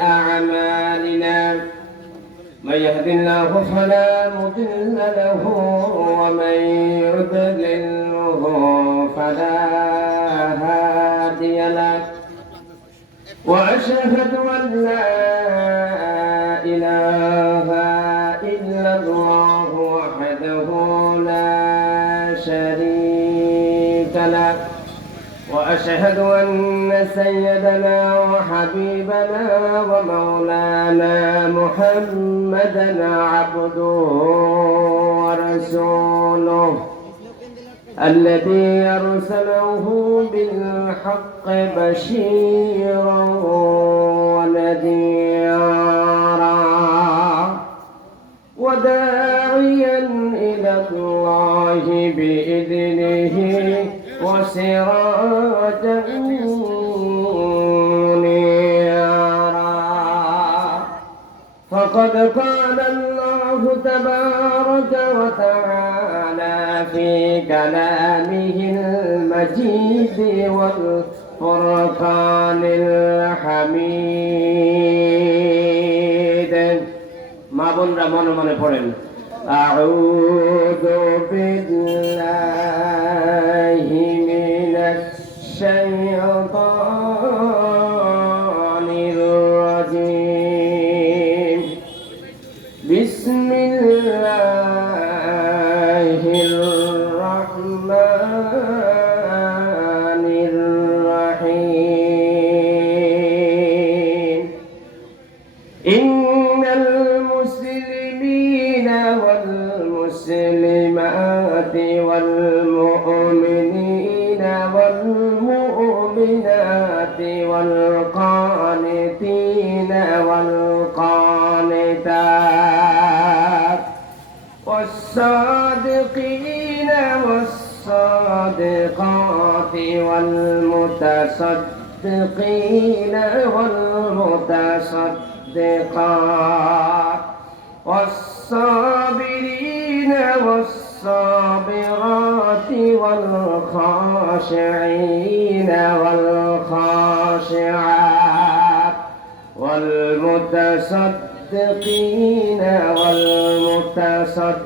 أعمالنا من يهد الله فلا مضل له ومن يضلله فلا هادي له وأشهد أن لا إله إلا الله وحده لا شريك له وأشهد أن سيدنا وحبيبنا ومولانا محمدا عبده ورسوله الذي أرسله بالحق بشيرا ونذيرا وداعيا إلى الله بإذنه وسراجا منيرا فقد قال الله تبارك وتعالى في كلامه المجيد والفرقان الحميد ما بنرا من من পড়েন أعوذ بالله من الشيطان الرجيم بسم الله الرحمن الرحيم إن المسلمين والمسلمات والمؤمنين والمؤمنات والقانتين والقانتات والصادقين والصادقات والمتصدقين والمتصدقات والصابرين والصابرات والخاشعين والخاشعات والمتصدقين والمتصدقات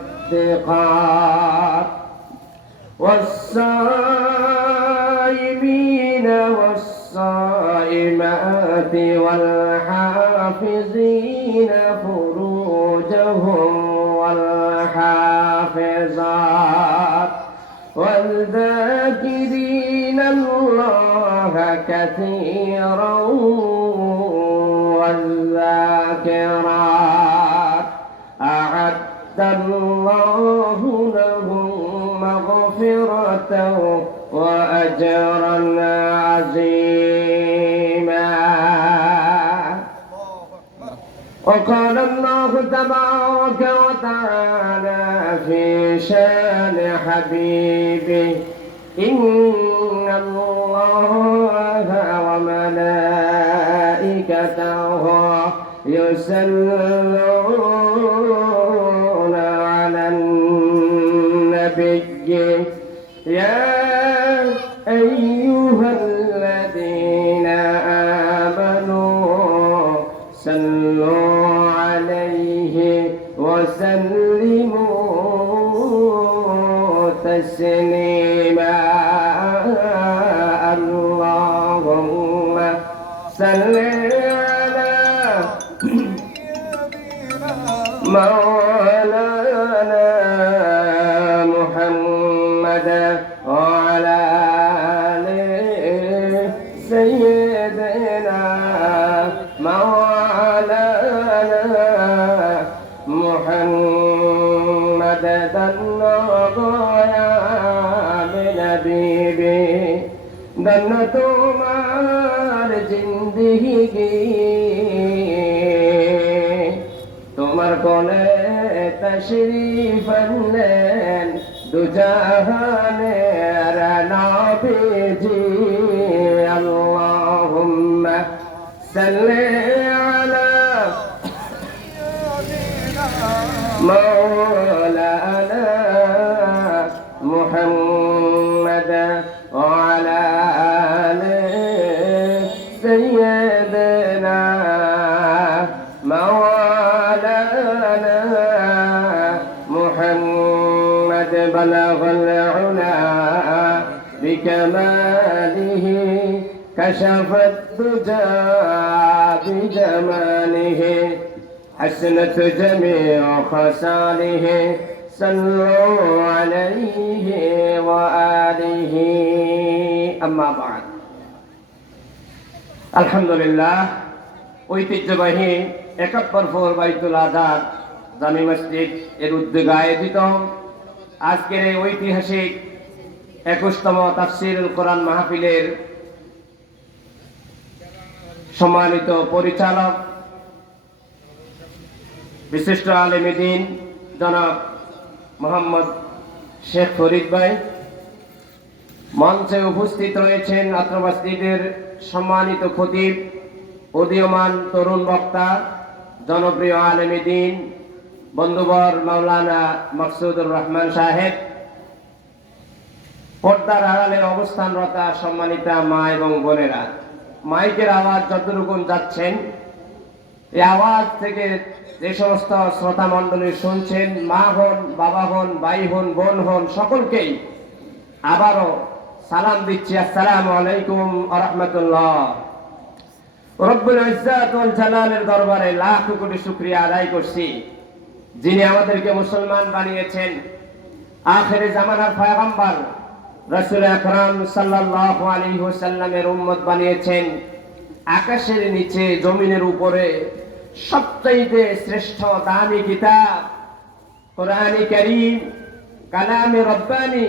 والصائمين والصائمات والحافظين فروجهم والحافظات والذاكرين الله كثيرا والذاكرات أعد الله لهم مغفرة وأجرا عظيما وقال الله تبارك وتعالى في شان حبيبه إن الله وملائكته يصلون على النبي يا أيها الذين آمنوا صلوا عليه وسلموا تسليما اللهم صل على مولانا محمد وعلى آل سيدنا مولانا محمد دنيا بنبيبي دن তোমার জিন্দেগি তোমার কোলে তশরীফ আনলেন দুজাহানের নবীজি আল্লাহুম্মা সাল্লি আলা مولانا محمد وعلى آل سيدنا بكماله كشف الدجى بجماله حسنت جميع خصاله صلوا عليه وآله أما بعد الحمد لله ঐতিহ্যবাহী 71 বাইতুল আজাদ জামি মসজিদ এর উদ্যোগে আয়োজিত আজকের এই ঐতিহাসিক 21তম তাফসীরুল কোরআন মাহফিলের সম্মানিত পরিচালক বিশিষ্ট আলেমে দ্বীন জনাব মোহাম্মদ শেখ ফরিদ ভাই, মঞ্চে উপস্থিত রয়েছেন অত্র মসজিদের সম্মানিত খতিব, উদীয়মান তরুণ বক্তা, জনপ্রিয় আলেমে দ্বীন বন্ধুবর মাওলানা মাকসুদুর রহমান সাহেব, পর্দার আড়ালে অবস্থানরত সম্মানিতা মা এবং বোনেরা, মাইকের আওয়াজ যতটুকু যাচ্ছেন এই আওয়াজ থেকে যে সমস্ত শ্রোতা মণ্ডলী শুনছেন, মা হন, বাবা হন, ভাই হন, বোন হন, সকলকেই আবারও সালাম দিচ্ছি, আসসালামু আলাইকুম ওয়া রাহমাতুল্লাহ। রব্বুল ইজ্জাত ওয়াল জালালের দরবারে লাখ কোটি শুকরিয়া আদায় করছি, যিনি আমাদেরকে মুসলমান বানিয়েছেন, আখিরে জামানার পয়গম্বর রাসূল আকরাম সাল্লাল্লাহু আলাইহি ওয়াসাল্লামের উম্মত বানিয়েছেন, আকাশের নিচে জমিনের উপরে সবচেয়ে শ্রেষ্ঠ দামি কিতাব কোরআনে কারীম কালামে রব্বানি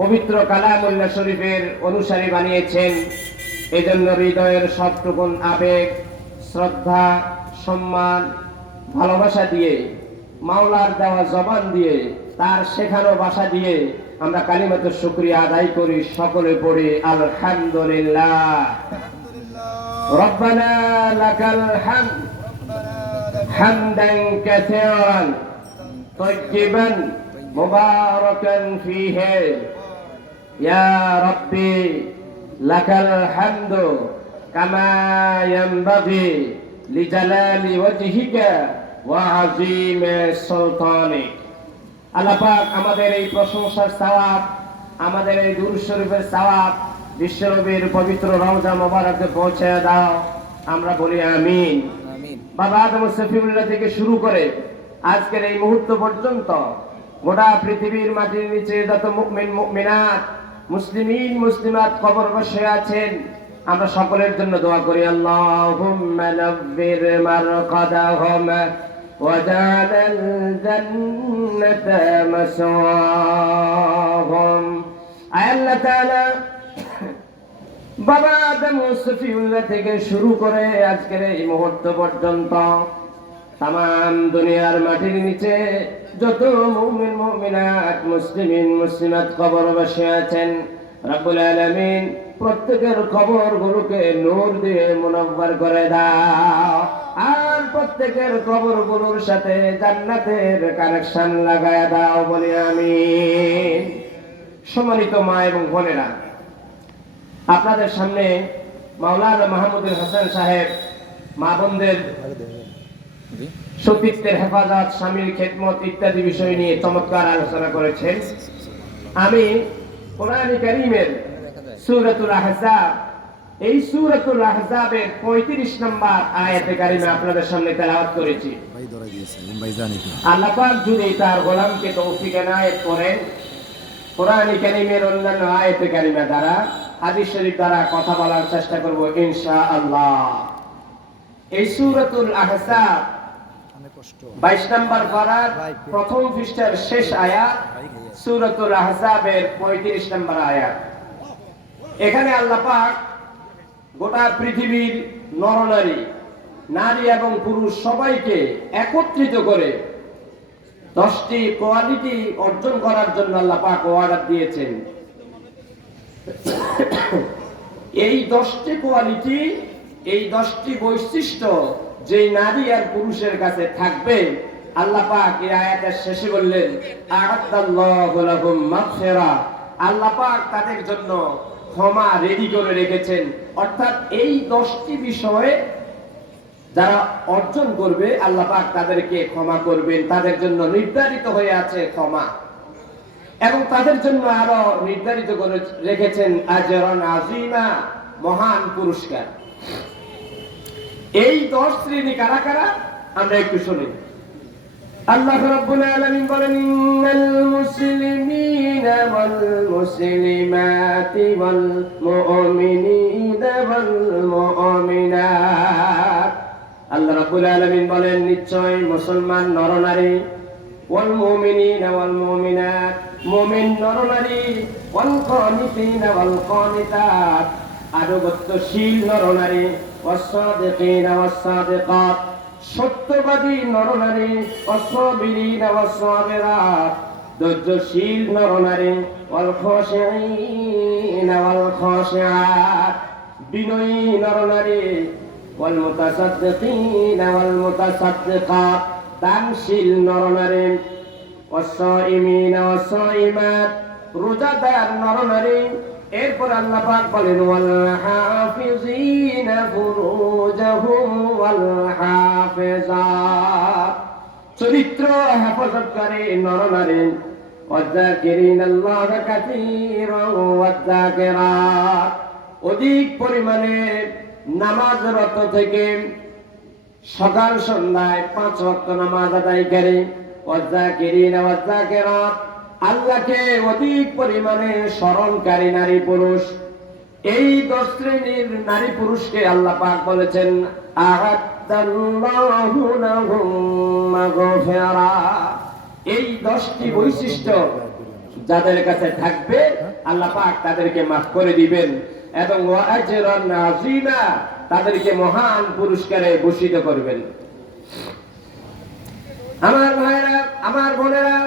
পবিত্র কালামুল্লাহ শরীফের অনুসারী বানিয়েছেন। এজন্য হৃদয়ের সবটুকুন আবেগ, শ্রদ্ধা, সম্মান, ভালোবাসা দিয়ে, মাওলার দেওয়া জবান দিয়ে, তার শেখানো ভাষা দিয়ে আমরা কালিমাতুশ শুকরিয়া আদায় করি। সকলে পড়ি আলহামদুলিল্লাহ। রব্বানা লাকাল হামদ হামদান কাসীরান তাইয়িবান মুবারাকান ফীহি ইয়া রাব্বি লাকাল হামদু কামা ইয়ানবাগি লিজালালি ওয়াজহিকা ওয়া আযীমি সুলতানিক। আল্লাহ পাক আমাদের এই প্রশংসার সওয়াব, আমাদের এই দুরূদ শরীফের সওয়াব বিশ্বনবীর পবিত্র রওজা মোবারকে পৌঁছে দাও, আমরা বলি আমিন। বাবা আদম সফিউল্লাহ থেকে শুরু করে আজকের এই মুহূর্ত পর্যন্ত গোটা পৃথিবীর মাটির নিচে যত মুমিন মুমিনাত, মুসলিমিন মুসলিমাত কবর বসে আছেন, আমরা সকলের জন্য দোয়া করি, আল্লাহুম্মা নাব্বির মারকাদাহুম وجعل الجنة مسواهم। আয় আল্লাহ তাআলা বাবা আদম সফিউল্লাহ থেকে শুরু করে আজকের এই মুহূর্ত পর্যন্ত তামাম দুনিয়ার মাটির নিচে যত মুমিন মুমিনাত, মুসলিমিন মুসলিমাত কবর বসে আছেন, রব্বুল আলামিন প্রত্যেকের কবরগুলোকে নূর দিয়ে মুনাব্বার করে দাও, আর প্রত্যেকের কবরগুলোর সাথে জান্নাতের কানেকশন লাগায় দাও, বলি আমিন। সম্মানিত মা এবং বোনেরা, আপনাদের সামনে মাওলানা মাহমুদুল হাসান সাহেব মা বোনদের সতীত্বের হেফাজত, স্বামীর খেদমত ইত্যাদি বিষয় নিয়ে চমৎকার আলোচনা করেছেন। আমি কোরআনে কারীমের সূরাতুল আহজাব, এই সূরাতুল আহজাবের 35 নম্বর আয়াতে কারিমা আপনাদের সামনে তেলাওয়াত করেছি। আল্লাহ পাক যদি তার গোলামকে তৌফিক এনায়েত করেন, কোরআনে কারীমের অন্যান্য আয়াতে কারিমা দ্বারা, হাদিস শরীফ দ্বারা কথা বলার চেষ্টা করব ইনশাআল্লাহ। এই সূরাতুল আহজাব 22 নম্বর পারার প্রথম পৃষ্ঠার শেষ আয়াত, সূরাতুল আহজাবের 35 নম্বর আয়াত। এখানে আল্লাহ পাক গোটা পৃথিবীর নরনারী, নারী এবং পুরুষ সবাইকে একত্রিত করে 10টি কোয়ালিটি অর্জন করার জন্য আল্লাহ পাক অর্ডার দিয়েছেন। এই 10টি কোয়ালিটি, এই 10টি বৈশিষ্ট্য যে নারী আর পুরুষের কাছে থাকবে, আল্লাহ পাক এই আয়াতের শেষে বললেন আ'আদাল্লাহু লাহুম মাগফিরা, আল্লাহ পাক তাদের জন্য ক্ষমা রেডি করে রেখেছেন। অর্থাৎ এই 10টি বিষয়ে যারা অর্জন করবে আল্লাহ পাক তাদেরকে ক্ষমা করবেন, তাদের জন্য নির্ধারিত হয়ে আছে ক্ষমা। এবং তাদের জন্য আরো নির্ধারিত করে রেখেছেন আজরান আযীমা, মহান পুরস্কার। এই 10 শ্রেণী কারা কারা আমরা একটু শুনি। আল্লাহ রাব্বুল আলামিন বলেন, ইন্নাল মুসলিমিনা ওয়াল মুসলিমাতি ওয়াল মুমিনিনা ওয়াল মুমিনাত। আল্লাহ রাব্বুল আলামিন বলেন, নিশ্চয় মুসলমান নরনারী, ওয়াল মুমিনিনা ওয়াল মুমিনাত, মুমিন নরনারী, ওয়াল কানিতিনা ওয়াল কানিতাত, আনুগত্যশীল নরনারী, ওয়াস সাদিকিনা ওয়াস সাদিকাত, সত্যবাদী নরনারী, অসাবিরিনা ওয়াস সাবিরাত, ধৈর্যশীল নরনারী, ওয়াল খাশিঈনা ওয়াল খাশিআত, বিনয়ী নরনারী, ওয়াল মুতাসাদ্দিকিনা ওয়াল মুতাসাদ্দিকাত, দানশীল নরনারী, ওয়াস সাইমিনা ওয়াস সাইমাত, রোজাদার নরনারী। এরপর আল্লাহ পাক বলেন, ওয়াল হাফিজিনা ফুরুজাহুম ওয়াল হাফিজাত, চরিত্র হেফাজতকারী নরনারী, ওয়াযাকিরিনাল্লাহা কাসীরান ওয়াযাকিরাত, অধিক পরিমাণে নামাজরত থেকে সকাল সন্ধ্যায় 5 ওয়াক্ত নামাজ আদায়কারী, ওয়াযাকিরিনা ওয়াযাকিরাত, আল্লাহকে অধিক পরিমাণে স্মরণকারী নারী পুরুষ। এই 10 শ্রেণীর নারী পুরুষকে আল্লাহ পাক বলেছেন, আ'আদাল্লাহু লাহুম মাগফিরা। এই 10টি বৈশিষ্ট্য যাদের কাছে থাকবে আল্লাহ পাক তাদেরকে মাফ করে দিবেন এবং ওয়া আজরান আযীমা, তাদেরকে মহান পুরস্কারে ভূষিত করবেন। আমার ভাইরা, আমার বোনেরা,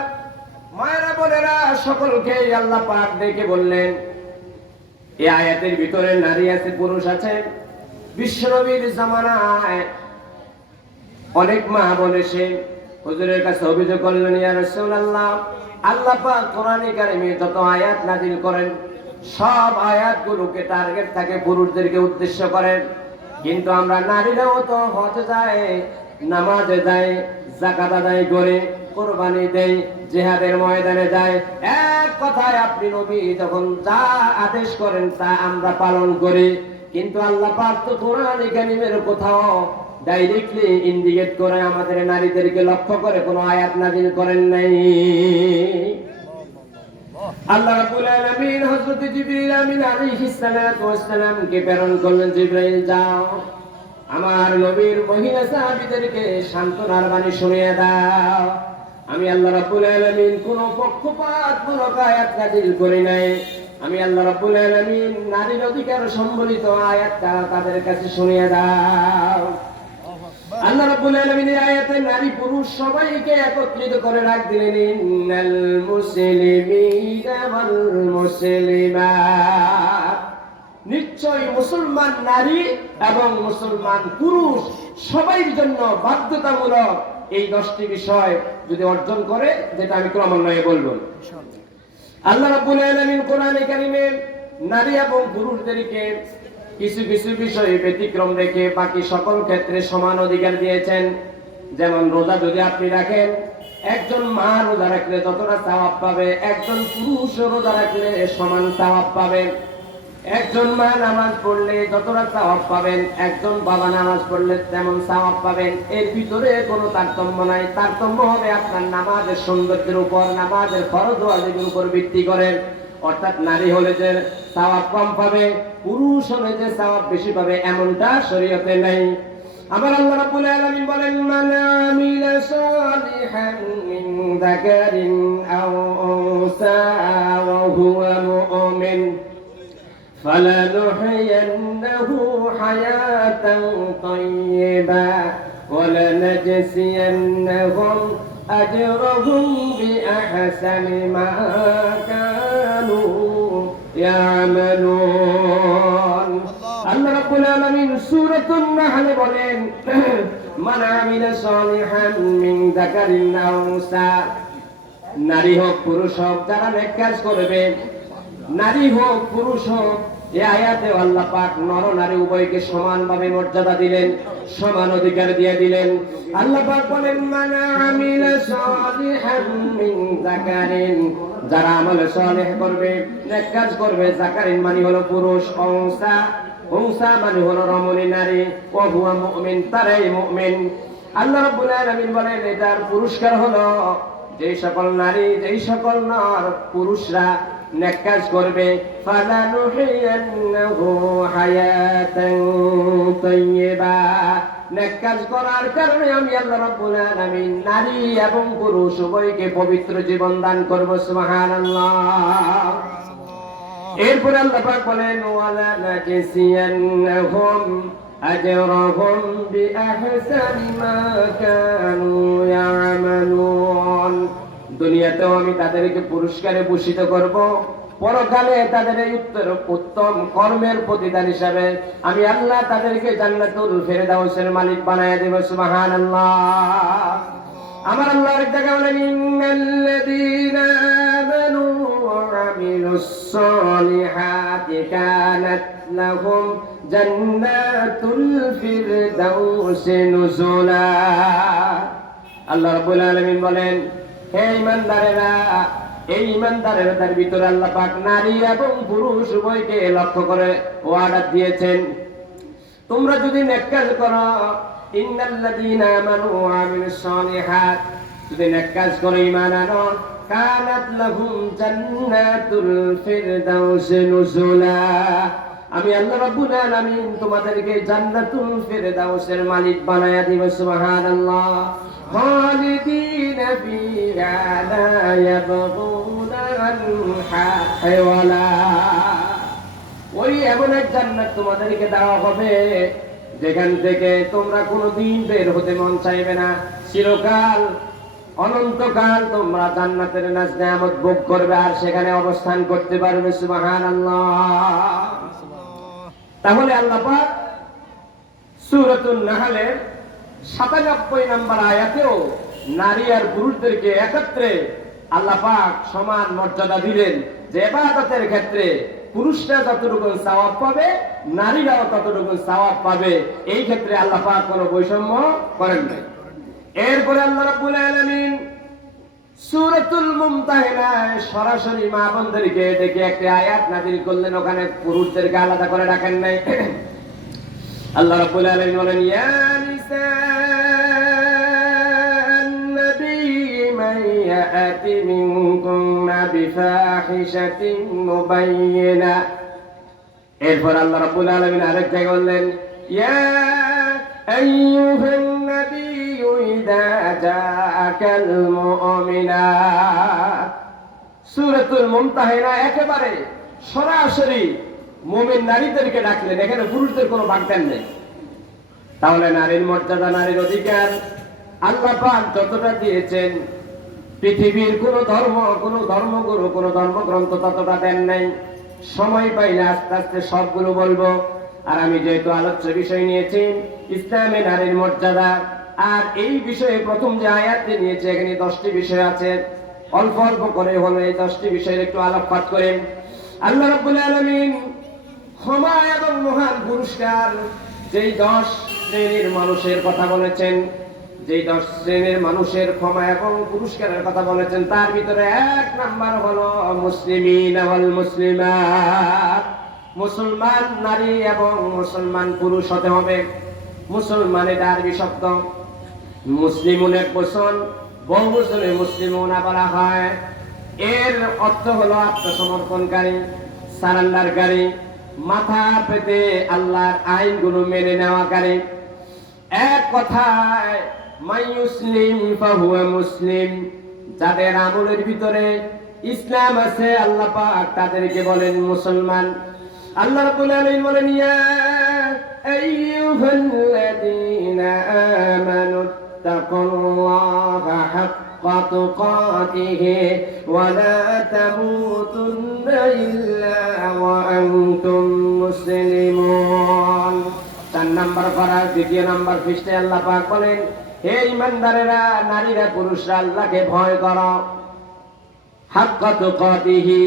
মায়েরা বোনেরা, সকলকে আল্লাহ পাক ডেকে বললেন, এই আয়াতের ভিতরে নারী আছে, পুরুষ আছে। বিশ্বনবীর জামানায় অনেক মা বোন এসে হুজুরের কাছে অভিযোগ করলেন, ইয়া রাসূলুল্লাহ, আল্লাহ পাক কোরআনে কারিমে যত আয়াত নাযিল করেন সব আয়াতগুলোকে টার্গেট থাকে পুরুষদেরকে উদ্দেশ্য করেন, কিন্তু আমরা নারীরাও তো হজে যায়, নামাজে যায়, যাকাত আদায় করে, কুরবানি দেই, জিহাদের ময়দানে যায়। এক কথায় আপনি নবী যখন যা আদেশ করেন তা আমরা পালন করি, কিন্তু আল্লাহ পাক তো কোরআনে কারিমের কোথাও ডাইরেক্টলি ইন্ডিকেট করে আমাদের নারীদেরকে লক্ষ্য করে কোনো আয়াত নাযিল করেন নাই। আল্লাহ রাব্বুল আলামিন হযরত জিবরিল আমিন আলাইহিস সালাতু ওয়াস সালামকে প্রেরণ করলেন, জিবরাইল যাও আমার নবীর মহিলা সাহাবীদেরকে সান্ত্বনার বাণী শুনিয়ে দাও। আমি আল্লাহ রাব্বুল আলামিন কোনো পক্ষপাতমূলক আয়াত নাযিল করি নাই। আমি আল্লাহ রাব্বুল আলামিন নারীর অধিকার সম্বলিত আয়াতটা তাদের কাছে শুনিয়ে দাও। আল্লাহ রাব্বুল আলামিন এই আয়াতে নারী পুরুষ সবাইকে একত্রিত করে রাখ দিলেন, ইন্নাল মুসলিমিনা ওয়াল মুসলিমাত, নিশ্চয় মুসলমান নারী এবং মুসলমান পুরুষ সবার জন্য বাধ্যতামূলক এই 10টি বিষয় যদি অর্জন করে, যেটা আমি ক্রমান্বয়ে বলবো। আল্লাহ রাব্বুল আলামিন কোরআনে কারিমে নারী এবং পুরুষদেরকে কিছু কিছু বিষয়ে ব্যতিক্রম রেখে বাকি সকল ক্ষেত্রে সমান অধিকার দিয়েছেন। যেমন রোজা যদি আপনি রাখেন, একজন মা রোজা রাখলে যতটা সওয়াব পাবে, একজন পুরুষ রোজা রাখলে সমান সওয়াব পাবেন। একজন মা নামাজ পড়লে যতটা সওয়াব পাবেন, একজন বাবা নামাজ পড়লে তেমন সওয়াব পাবেন। এর ভিতরে কোনো তারতম্য নাই। তারতম্য হবে আপনার নামাজের সৌন্দর্যের উপর, নামাজের ফরজ ওয়াজিবের উপর ভিত্তি করে। অর্থাৎ নারী হলে যে সওয়াব কম পাবে, পুরুষ হলে যে সওয়াব বেশি পাবে, এমনটা শরীয়তে নেই। আমার আল্লাহ রাব্বুল আলামিন বলেন, মান আমিলা সালিহান মিন যাকারিন আও উনসা ওয়া হুয়া মুমিন فلنحيينه حياة طيبة ولنجزينهم أجرهم بأحسن ما كانوا يعملون। الله رب العالمين سورة النحل বলেন, মান আমিলা সালিহান মিন যাকারিন আও উনসা, নারী হোক পুরুষ হোক যারা নেক কাজ করবে, নারী হোক পুরুষ হোক, এই আয়াতে আল্লাহ পাক নর নারী উভয়কে সমানভাবে মর্যাদা দিলেন, সমান অধিকার দিয়ে দিলেন। আল্লাহ পাক বলেন মান আমিলা সালিহান মিন যাকারিন, যারা আমল সালেহ করবে, নেক কাজ করবে, যাকারিন মানে হলো পুরুষ, উনসা উনসা মানে হলো রমণী নারী, ওয়া হুয়া মুমিন, তারাই মুমিন। আল্লাহ রাব্বুল আলামিন বলেন এটার পুরস্কার হলো যেই সকল নারী, যেই সকল নর পুরুষরা নেক কাজ করবে, ফালানুহিয়ান্নাহু হায়াতান তাইয়্যিবা, নেক কাজ করার কারণে আমি আল্লাহ রাব্বুল আলামিন নারী এবং পুরুষ উভয়কে পবিত্র জীবন দান করব। সুবহানাল্লাহ। এরপর আল্লাহ পাক বলেন ওয়ালা নাজসিয়ান্নাহুম আজরাহুম বিআহসানি মা কানু ইয়ামালুন, দুনিয়াতেও আমি তাদেরকে পুরস্কারে ভূষিত করব, পরকালে তাদের এই উত্তম কর্মের প্রতিদান হিসাবে আমি আল্লাহ তাদেরকে জান্নাতুল ফেরদাউসের মালিক বানায়া দেব। সুবহানাল্লাহ। আমার আল্লাহ এক জায়গায় বলেন ইন্নাল্লাযীনা আমানু ওয়া আমিলুস সালিহাতি কানাত লাহুম জান্নাতুল ফিরদাউসি নুজুলা। আল্লাহ রাব্বুল আলামিন বলেন হে ঈমানদারেরা, এই ঈমানদারের ভিতরে আল্লাহ পাক নারী এবং পুরুষ উভয়কে লক্ষ্য করে ওয়াদা দিয়েছেন, তোমরা যদি নেক কাজ করো, ইন্নাল্লাযীনা আমানু ওয়া আমিলুস সালিহাত, যদি নেক কাজ করো, ঈমান আনো, কানাত লাহুম জান্নাতুল ফিরদাউসি নুজুলা, আমি আল্লাহ রাব্বুল আলামিন তোমাদেরকে জান্নাতুল ফিরদাউসের মালিক বানায়া দিব। সুবহানাল্লাহ। খালিদিনা ফিহা লা ইয়াবগুনা আনহা হিওয়ালা, ওই এমন এক জান্নাত তোমাদেরকে দেওয়া হবে যেখান থেকে তোমরা কোনোদিন বের হতে মন চাইবে না, চিরকাল অনন্তকাল তোমরা জান্নাতের নাজ নেয়ামত ভোগ করবে আর সেখানে অবস্থান করতে পারবে। সুবহানাল্লাহ। তাহলে আল্লাহ পাক সূরাতুন নাহলের ৯৭ নম্বর আয়াতেও নারী আর পুরুষদেরকে একত্রে আল্লাহ পাক সমান মর্যাদা দিলেন, যে ইবাদতের ক্ষেত্রে পুরুষরা যতটুকু সওয়াব পাবে, নারীরাও ততটুকু সওয়াব পাবে, এই ক্ষেত্রে আল্লাহ পাক কোনো বৈষম্য করেন নাই। এরপরে আল্লাহ রাব্বুল আলামিন সূরাতুল মুমতাহিনায় সরাসরি মা বোনদেরকে ডেকে একটা আয়াত নাযিল করলেন, ওখানে পুরুষদেরকে আলাদা করে রাখেন নাই। আল্লাহ রাব্বুল আলামিন বলেন ইয়া নিসাআন নাবিয়্যি মান ইয়াতি মিনকুন্না বিফাহিশাতিন মুবায়্যিনা। এরপর আল্লাহ রাব্বুল আলামিন আরেক জায়গায় বললেন ইয়া আইয়ুহান নাবিয়্যু ইযা জাআকাল মুমিনাত। সূরাতুল মুমতাহিনা একেবারে সরাসরি মুমিন নারীদেরকে ডাকলেন, এখানে পুরুষদের কোনো বাগদান নেই। তাহলে নারীর মর্যাদা, নারীর অধিকার আল্লাহ পাক যতটা দিয়েছেন, পৃথিবীর কোন ধর্ম, কোন ধর্মগুরু, কোন ধর্মগ্রন্থ ততটা দেন নাই। সময় পাইলে আস্তে আস্তে সবগুলো বলবো। আর আমি যেহেতু আলোচ্য বিষয় নিয়েছি ইসলামে নারীর মর্যাদা, আর এই বিষয়ে প্রথম যে আয়াতটি নিয়েছে এখানে 10টি বিষয় আছে, অল্প অল্প করে হলো এই 10টি বিষয়ের একটু আলোকপাত করেন। আল্লাহ রাব্বুল আলামিন ক্ষমা এবং মহান পুরস্কার যেই 10 শ্রেণীর মানুষের কথা বলেছেন, যেই 10 শ্রেণীর মানুষের ক্ষমা এবং পুরস্কারের কথা বলেছেন, তার ভিতরে 1 নাম্বার হলো মুসলিমিন ওয়াল মুসলিমাত, মুসলমান নারী এবং মুসলমান পুরুষ হতে হবে। মুসলমান এটা আরবি শব্দ, মুসলিমুন এক বচন, বহু বচনে মুসলিমুনা বলা হয়। এর অর্থ হলো আত্মসমর্পণকারী, সারেন্ডারকারী, মাথা পেতে আল্লাহর আইনগুলো মেনে নেওয়াকারী। এক কথায় মাইয়ুসলিম ফাহুয়া মুসলিম, যাদের আমলের ভিতরে ইসলাম আছে আল্লাহ পাক তাদেরকে বলেন মুসলমান। আল্লাহ রাব্বুল আলামিন বলেন ইয়া আইয়ুহাল্লাযীনা আমানু তাকুল্লাহা হাক্কা তুকাতিহি ওয়া লা তামুতুন্না ইল্লা ওয়া আনতুম মুসলিমুন। 4 নাম্বার পারা 2 নাম্বার পৃষ্ঠায় আল্লাহ পাক বলেন হে ঈমানদারেরা, নারীরা পুরুষরা আল্লাহকে ভয় করো। হাক্কা তুকাতিহি,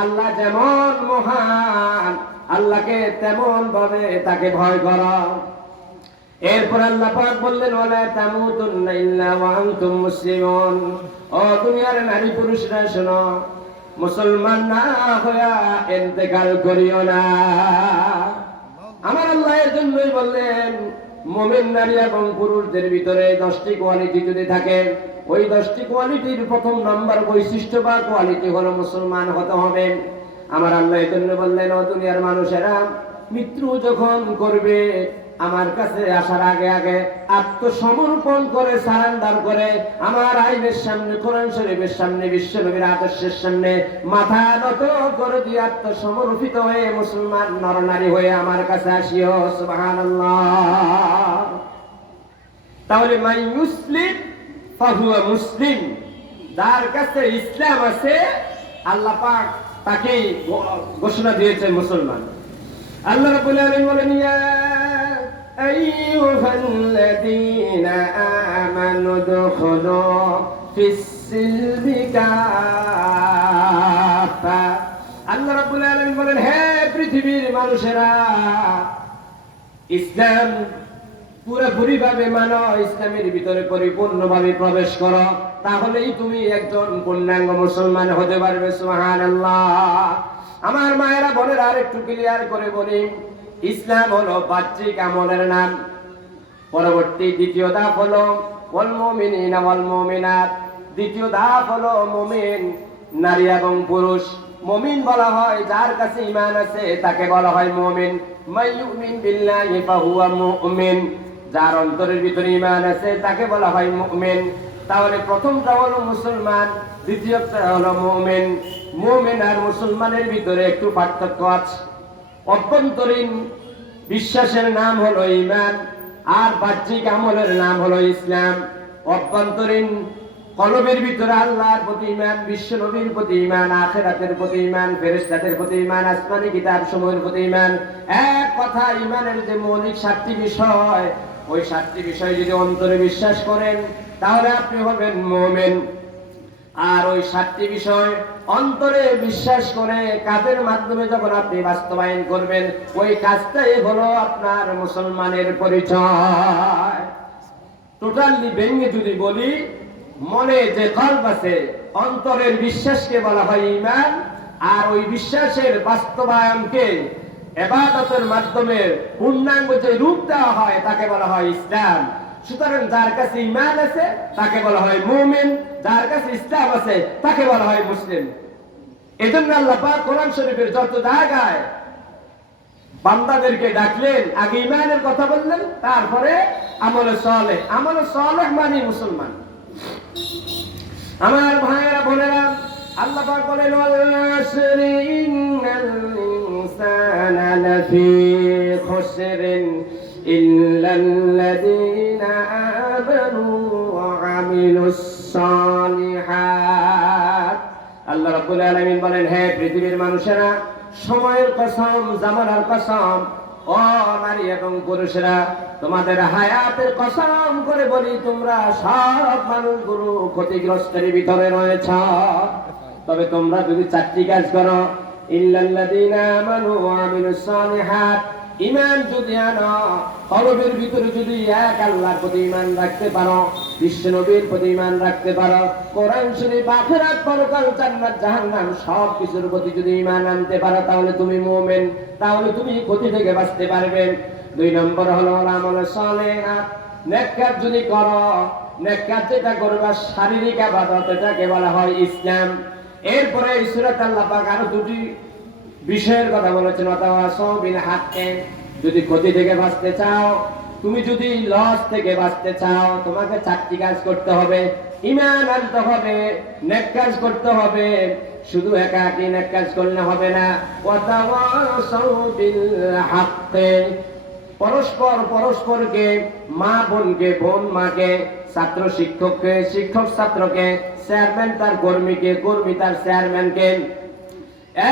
আল্লাহ যেমন মহান, আল্লাহকে তেমন ভাবে তাকে ভয় করো। এরপর আল্লাহ পাক বললেন ওয়ালা তামুতুন্না ইল্লা ওয়া আনতুম মুসলিমুন। ও দুনিয়ার নারী পুরুষরা শোনো, মুসলমান না হইয়া ইন্তেকাল করিও না। আমার আল্লাহ এর জন্যই বললেন মুমিন নারী এবং পুরুষদের ভিতরে 10টি কোয়ালিটি যদি থাকে, ওই 10টি কোয়ালিটির প্রথম নাম্বার বৈশিষ্ট্য বা কোয়ালিটি হলো মুসলমান হতে হবে। আমার আল্লাহ এর জন্য বললেন ও দুনিয়ার মানুষেরা, মৃত্যু যখন করবে আমার কাছে আসার আগে আগে আত্মসমর্পণ করে সারেন্ডার করে আমার আইনের সামনে, কোরআন শরীফের সামনে, বিশ্ব নবীর আদর্শের সামনে মাথা নত করে দিয়ে আত্মসমর্পিত হয়ে মুসলমান নরনারী হয়ে আমার কাছে আসিও। সুবহানাল্লাহ। তাহলে মাই মুসলিম ফাহুয়া মুসলিম, যার কাছে ইসলাম আছে আল্লাহ পাক তাকে ঘোষণা দিয়েছেন মুসলমান। আল্লাহ রাব্বুল আলামিন বলেন ইয়া আইয়ুহাল্লাযীনা আমানু দুখুলু ফিস-সিলমি কাফা। আল্লাহ রাব্বুল আলামিন বলেন হে পৃথিবীর মানুষেরা, ইসলাম পুরোপুরি ভাবে মানো, ইসলামের ভিতরে পরিপূর্ণভাবে প্রবেশ করো, তাহলেই তুমি একজন পূর্ণাঙ্গ মুসলমান হতে পারবে। সুবহানাল্লাহ। আমার মায়েরা বোনেরা আরেকটু ক্লিয়ার করে বলি, ইসলাম হলো বাহ্যিক আমলের নাম। পরবর্তী দ্বিতীয় ধাপ হলো ওয়াল মুমিনিনা ওয়াল মুমিনাত। দ্বিতীয় ধাপ হলো মুমিন নারী এবং পুরুষ। মুমিন বলা হয় যার কাছে ঈমান আছে, তাকে বলা হয় মুমিন। মান ইউমিন বিল্লাহি ফাহুয়া মুমিন, যার অন্তরের ভিতরে ঈমান আছে তাকে বলা হয় মুমিন। তাহলে প্রথমটা হলো মুসলমান, দ্বিতীয়টা হলো মুমিন। মুমিন আর মুসলমানের ভিতরে একটু পার্থক্য আছে। অভ্যন্তরীণ বিশ্বাসের নাম হলো ঈমান, আর বাহ্যিক আমলের নাম হলো ইসলাম। অভ্যন্তরীণ কলবের ভিতরে আল্লাহর প্রতি ঈমান, বিশ্ব নবীর প্রতি ঈমান, আখিরাতের প্রতি ঈমান, ফেরেশতাদের প্রতি ঈমান, আসমানি কিতাব সমূহের প্রতি ঈমান। এক কথা, ঈমানের যে মৌলিক 7টি বিষয়, ওই 7টি বিষয় যদি অন্তরে বিশ্বাস করেন তাহলে আপনি হবেন মুমিন। আর ওই 7টি বিষয় অন্তরে বিশ্বাস করে কাজের মাধ্যমে যখন আপনি বাস্তবায়ন করবেন, ওই কাজটাই হলো আপনার মুসলমানের পরিচয়। টোটালি ভেঙে যদি বলি, মনে যে কলব আছে, অন্তরের বিশ্বাসকে বলা হয় ঈমান, আর ওই বিশ্বাসের বাস্তবায়নকে ইবাদতের মাধ্যমে পূর্ণাঙ্গ যে রূপ দেওয়া হয় তাকে বলা হয় ইসলাম। সুতরাং যার কাছে ঈমান আছে তাকে বলা হয় মুমিন, যার কাছে ইসলাম আছে তাকে বলা হয় মুসলিম। এজন্য আল্লাহ পাক কোরআন শরীফের যত জায়গায় বান্দাদেরকে ডাকলেন, আগে ঈমানের কথা বললেন, তারপরে আমলে সালেহ। আমলে সালেহ মানে মুসলমান। আমার ভাইয়েরা বোনেরা, আল্লাহ পাক বলেন ওয়াল আশরি ইন্নাল ইনসানা লাফি খুসরিন ইল্লাল্লাযীনা আমানু ওয়া আমিলুস সালিহাত। আল্লাহ রাব্বুল আলামিন বলেন হে পৃথিবীর মানুষেরা, সময়ের কসম, জামানার কসম, ও নারী এবং পুরুষেরা, তোমাদের হায়াতের কসম করে বলি, তোমরা সব মানুষগুলো ক্ষতিগ্রস্তের ভিতরে রয়েছ। তবে তোমরা যদি 4টি কাজ করো, ইল্লাল্লাযীনা আমানু ওয়া আমিলুস সালিহাত, ঈমান যদি আনো, কলবের ভিতরে যদি এক আল্লাহর প্রতি ঈমান রাখতে পারো, বিশ্ব নবীর প্রতি ঈমান রাখতে পারো, কোরআন শরীফ, আখিরাত, পরকাল, জান্নাত, জাহান্নাম সব কিছুর প্রতি যদি ঈমান আনতে পারো, তাহলে তুমি মুমিন, তাহলে তুমি ক্ষতি থেকে বাঁচতে পারবে। 2 নম্বর হলো আমল সালেহাত। নেক কাজ যদি করো, নেক কাজ যেটা করবা শারীরিক ইবাদত, এটাকে বলা হয় ইসলাম। এরপরে এই সূরাতে আল্লাহ পাক আরো 2টি বিষয়ের কথা বলেছেন, ওয়াতাওয়াসাউ বিল হাক্কি। যদি ক্ষতি থেকে বাঁচতে চাও, তুমি যদি লস থেকে বাঁচতে চাও, তোমাকে 4টি কাজ করতে হবে। ঈমান আনতে হবে, নেক কাজ করতে হবে। শুধু একাকী নেক কাজ করলে হবে না। ওয়াতাওয়াসাউ বিল হাক্কি, পরস্পরকে, মা বোনকে, বোন মাকে, ছাত্র শিক্ষককে, শিক্ষক ছাত্রকে, চেয়ারম্যান তার কর্মীকে, কর্মী তার চেয়ারম্যানকে,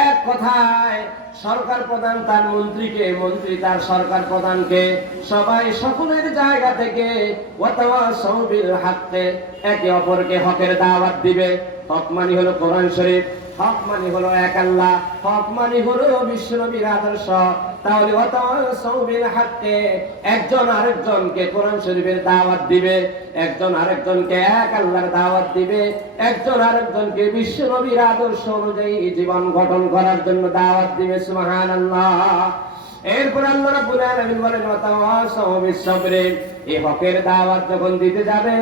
এক কথায় সরকার প্রধান তার মন্ত্রীকে, মন্ত্রী তার সরকার প্রধানকে, সবাই সকলের জায়গা থেকে ওয়াতাওয়াসাউ বিল হাক্কি, একে অপরকে হকের দাওয়াত দিবে। হক মানে হলো কোরআন শরীফ, হক মানে হলো এক আল্লাহ, হক মানে হলো বিশ্বনবীর আদর্শ। তাহলে ওয়াতাওয়াসাউ বিল হাক্কি, একজন আরেকজনকে কোরআন শরীফের দাওয়াত দিবে, একজন আরেকজনকে এক আল্লাহর দাওয়াত দিবে, একজন আরেকজনকে বিশ্বনবীর আদর্শ অনুযায়ী জীবন গঠন করার জন্য দাওয়াত দিবে। সুবহানাল্লাহ। এরপর আল্লাহ রাব্বুল আলামিন বলেন ওয়াতাওয়াসাউ বিস সাবরি, এই হকের দাওয়াত যখন দিতে যাবে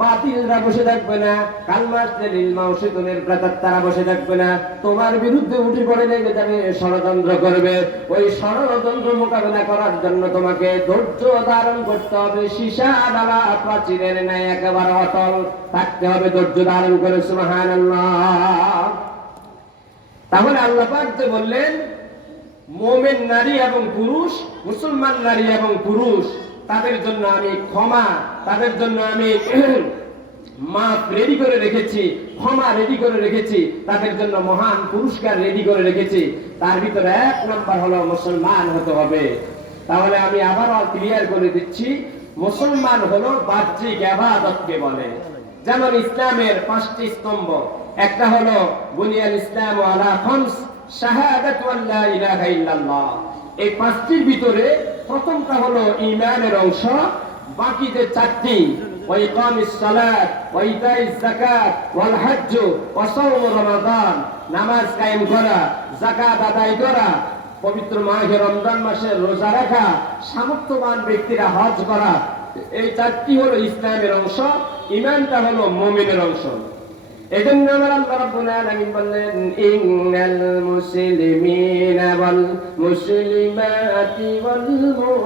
বাতিলরা বসে থাকবে না, কালমাসলিল মাউশিদুনের প্রেতাত্মারা বসে থাকবে না, তোমার বিরুদ্ধে উঠে পড়ে লেগে যাবে, ষড়যন্ত্র করবে। ওই ষড়যন্ত্র মোকাবেলা করার জন্য তোমাকে ধৈর্য ধারণ করতে হবে, সীসা ডালা প্রাচীরের ন্যায় একেবারে অটল থাকতে হবে, ধৈর্য ধারণ করে। সুবহানাল্লাহ। তাহলে আল্লাহ পাক যে বললেন মুমিন নারী এবং পুরুষ, মুসলমান নারী এবং পুরুষ, তাদের জন্য আমি ক্ষমা, তাদের জন্য আমি মাফ রেডি করে রেখেছি, ক্ষমা রেডি করে রেখেছি, তাদের জন্য মহান পুরস্কার রেডি করে রেখেছি। তার ভিতরে এক নাম্বার হলো মুসলমান হতে হবে। তাহলে আমি আবারও ক্লিয়ার করে দিচ্ছি, মুসলমান হলো বাহ্যিক ইবাদতকে বলে। যেমন ইসলামের 5টি স্তম্ভ, একটা হলো বুনিয়াল ইসলাম আলা খামস শাহাদাতু আল্লা ইলাহা ইল্লাল্লাহ। এই 5টির ভিতরে প্রথমটা হলো ঈমানের অংশ, বাকি যে 4টি ওয়া ইকামিস সালাত ওয়া ইতাইজ যাকাত ওয়াল হজ্জ ওয়া সাওম রমাদান, নামাজ কায়েম করা, যাকাত আদায় করা, পবিত্র মাহে রমজান মাসে রোজা রাখা, সামর্থ্যবান ব্যক্তিরা হজ করা, এই 4টি হলো ইসলামের অংশ, ঈমানটা হলো মুমিনের অংশ। এজন্য আমার আল্লাহ রাব্বুল আলামিন বললেন ইন্নাল মুসলিমিনা ওয়াল মুসলিমাতি ওয়াল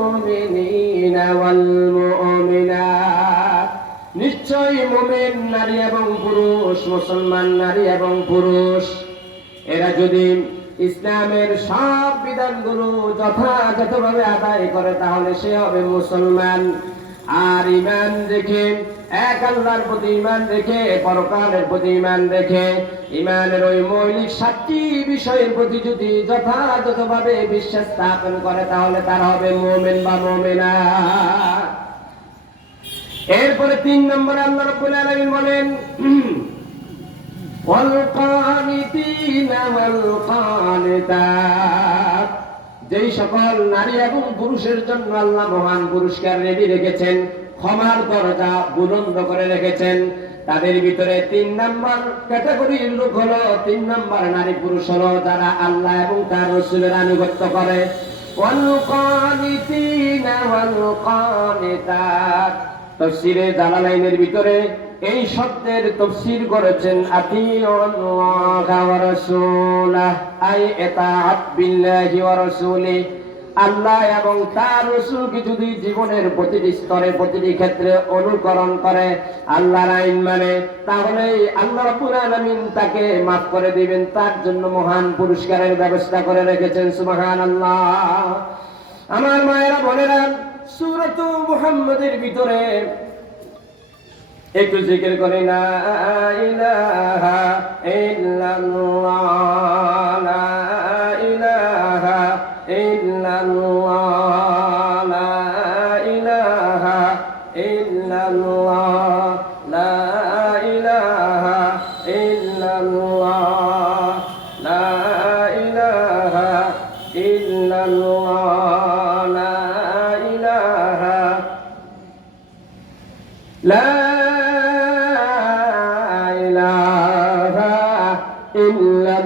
মুমিনিনা ওয়াল মুমিনাত, নিশ্চয়ই মুমিন নারী এবং পুরুষ, মুসলমান নারী এবং পুরুষ, এরা যদি ইসলামের সব বিধানগুলো যথাযথভাবে আদায় করে তাহলে সে হবে মুসলমান। আর ঈমান রেখে, এক আল্লাহর প্রতি ঈমান রেখে, পরকালের প্রতি ঈমান রেখে, ঈমানের ওই মৌলিক 7টি বিষয়ের প্রতি যদি যথাযথভাবে বিশ্বাস স্থাপন করে তাহলে তার হবে মুমিন বা মুমিনা। এরপরে 3 নম্বরে আল্লাহ রাব্বুল আলামিন বলেন ওয়াল কানিতিনা ওয়াল কানিতাত, যেই সকল নারী এবং পুরুষের জন্য আল্লাহ মহান পুরস্কার রেডি রেখেছেন, ক্ষমার দরজা বুলন্দ করে রেখেছেন, তাদের ভিতরে 3 নম্বর ক্যাটাগরির লোক হলো, 3 নম্বর নারী পুরুষ হলো যারা আল্লাহ এবং তার রাসূলের আনুগত্য করে। ওয়াল কানিতিনা ওয়াল কানিতাত, তাফসীরে জালালাইনের ভিতরে এই শব্দের তাফসীর করেছেন আতিউল্লাহ ওয়া রাসূলাহ, আই ইতাআত বিল্লাহি ওয়া রাসূলি, আল্লাহ এবং তার রাসূলকে যদি জীবনের প্রতিটি স্তরে প্রতিটি ক্ষেত্রে অনুকরণ করে, আল্লাহর আইন মানে, তাহলে আল্লাহ রাব্বুল আলামিন তাকে মাফ করে দিবেন, তার জন্য মহান পুরস্কারের ব্যবস্থা করে রেখেছেন। সুবহানাল্লাহ। আমার মায়েরা বোনেরা, সূরাত মুহাম্মাদের ভিতরে একটু জিকির করি লা ইলাহা ইল্লাল্লাহ, লা ইলাহা ইল্লাল্লাহ, লা ইলাহা ইল্লাল্লাহ, লা ইলাহা ইল্লাল্লাহ, লা ইলাহা ইল্লাল্লাহ, লা ইলাহা লা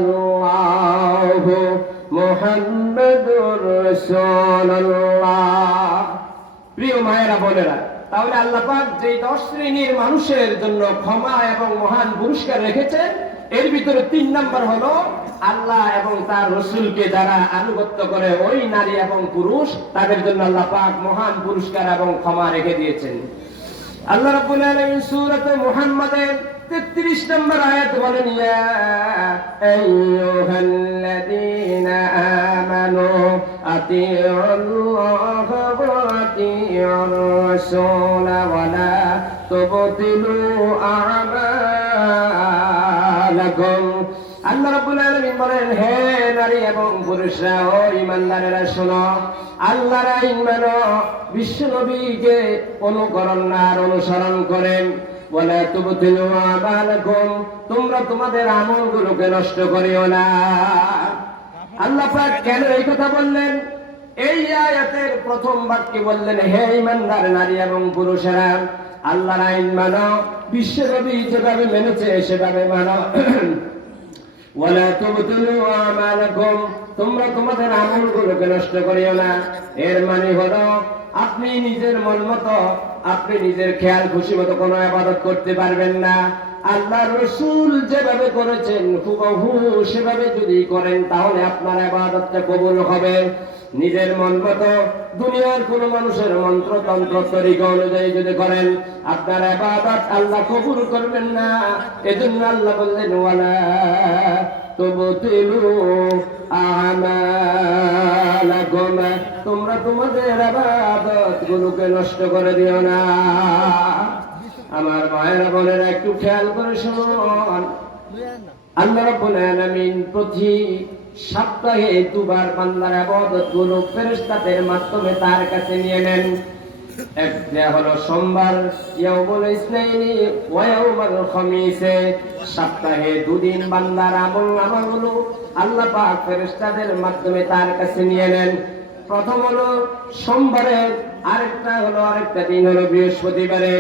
ইল্লাল্লাহু মুহাম্মাদুর রাসূলুল্লাহ। প্রিয় মায়েরা বোনেরা, তাহলে আল্লাহ পাক যে 10 শ্রেণীর মানুষের জন্য ক্ষমা এবং মহান পুরস্কার রেখেছেন, এর ভিতরে 3 নম্বর হলো আল্লাহ এবং তার রাসূলকে যারা আনুগত্য করে, ওই নারী এবং পুরুষ, তাদের জন্য আল্লাহ পাক মহান পুরস্কার এবং ক্ষমা রেখে দিয়েছেন। আল্লাহ রাব্বুল আলামিন সূরাত মুহাম্মাদের 33 নম্বর আয়াত বলেন ইয়া আইয়ুহাল্লাযীনা আমানু আতিউল্লাহ ওয়া আতিউর রাসূল ওয়া লা তুবতিলু আমালাকুম। আল্লাহ রাব্বুল আলামিন বলেন হে নারী এবং পুরুষরা, ও ঈমানদারেরা শোনো, আল্লাহর আইন মানো, বিশ্ব নবীকে অনুকরণ আর অনুসরণ করেন, ওয়ালা তুবতিলু আমালাকুম, তোমরা তোমাদের আমলগুলোকে নষ্ট করিও না। আল্লাহ পাক কেন এই কথা বললেন? এই আয়াতের প্রথম বাক্যে বললেন, হে ঈমানদার নারী এবং পুরুষেরা, আল্লাহর আইন মানো, বিশ্বনবী যেভাবে মেনেছে সেভাবে মানো। ওয়ালা তুবতিলু আমালাকুম, তোমরা তোমাদের আমলগুলোকে নষ্ট করিও না। এর মানে হলো আপনি নিজের মন মতো, আপনি নিজের খেয়াল খুশি মতো কোনো ইবাদত করতে পারবেন না। আল্লাহ রাসূল যেভাবে করেছেন হুবহু সেভাবে যদি করেন তাহলে আপনার ইবাদতটা কবুল হবে। নিজের মন মতো দুনিয়ার কোন মানুষের মন্ত্রতন্ত্র তরিকা অনুযায়ী যদি করেন আপনার ইবাদত আল্লাহ কবুল করবেন না। এজন্য আল্লাহ বললেন, ওয়ালা তুবতিলু আমালাকুম, তোমরা তোমাদের ইবাদত গুলোকে নষ্ট করে দিও না। আমার মায়েরা বোনেরা একটু খেয়াল করে শুনুন, আল্লাহ রাব্বুল আলামিন প্রতি সপ্তাহে দুবার বান্দার ইবাদত গুলো ফেরেশতাদের মাধ্যমে তার কাছে নিয়ে নেন। একটা হলো সোমবার, ইয়াউমুল ইসনাইনি ওয়া ইয়াউমুল খামিসে, সপ্তাহে দুদিন বান্দার আমলগুলো আল্লাহ পাক ফেরেশতাদের মাধ্যমে তার কাছে নিয়ে নেন। প্রথম হলো সোমবারে, আরেকটা দিন হলো বৃহস্পতিবারে।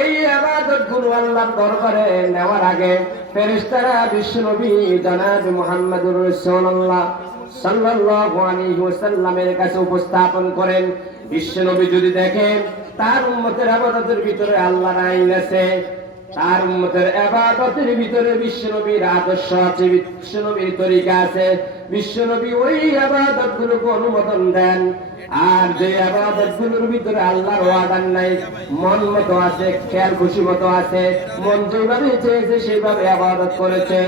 এই ইবাদতগুলো আল্লাহর দরবারে নেওয়ার আগে ফেরেশতারা বিশ্বনবী জনাব মুহাম্মদুর রাসূলুল্লাহ সাল্লাল্লাহু আলাইহি ওয়াসাল্লামের কাছে উপস্থাপন করেন। বিশ্বনবী যদি দেখেন তার উম্মতের ইবাদতের ভিতরে আল্লাহর আইন আছে, তার উম্মতের ইবাদতের ভিতরে বিশ্বনবীর আদর্শ আছে, বিশ্বনবীর তরিকা আছে, বিশ্বনবী ওই ইবাদতগুলোকে অনুমোদন দেন। আর যে ইবাদতগুলোর ভিতরে আল্লাহর ওয়াদা নাই, মন মতো আছে, খেয়াল খুশি মতো আছে, মন যেভাবে চেয়েছে সেভাবে ইবাদত করেছে,